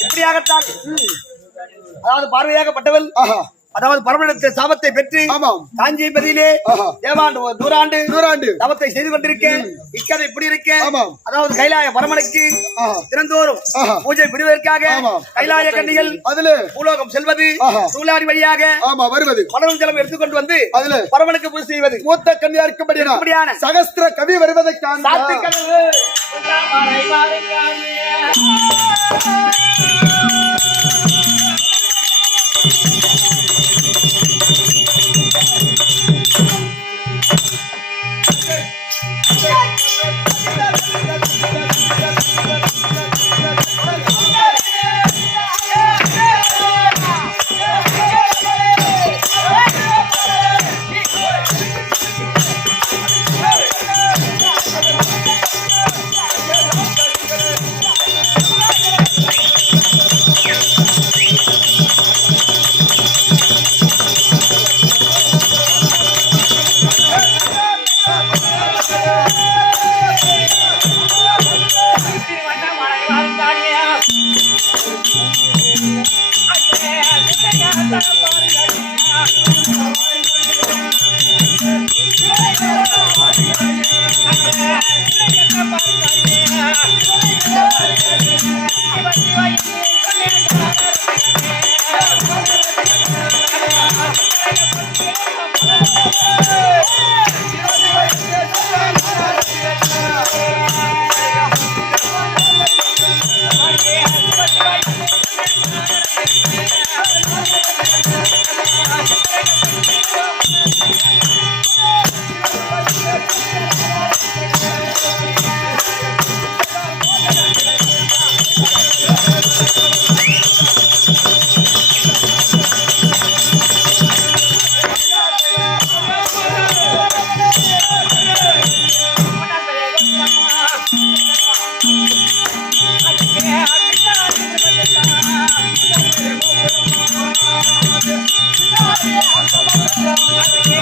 இப்படியாகத்தான் அதாவது பார்வையாகப்பட்டவள். ஆஹா. அதாவது பரமணத்தை சாபத்தை பெற்று ஆமாம். காஞ்சி பதிலே. தேவாண்டு நூறாண்டு நூறாண்டு. தவத்தை செய்து கொண்டிருக்கேன். இக்கதை இப்படி இருக்கேன் ஆமாம். அதாவது கைலாய பரமனுக்கு தினந்தோறும். பூஜை புரிவதற்காக ஆமாம். கைலாய கண்ணிகள் அதுல. பூலோகம் செல்வது. சூழாடி வழியாக ஆமா வருவது. மலரும் ஜலம் எடுத்துக்கொண்டு வந்து அதுல. பரமனுக்கு பூஜை செய்வது. மூத்த கன்னியா இருக்கும்படியா இப்படியான சகஸ்திர கவி வருவதை சாத்து காண்க கனவு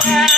Yeah.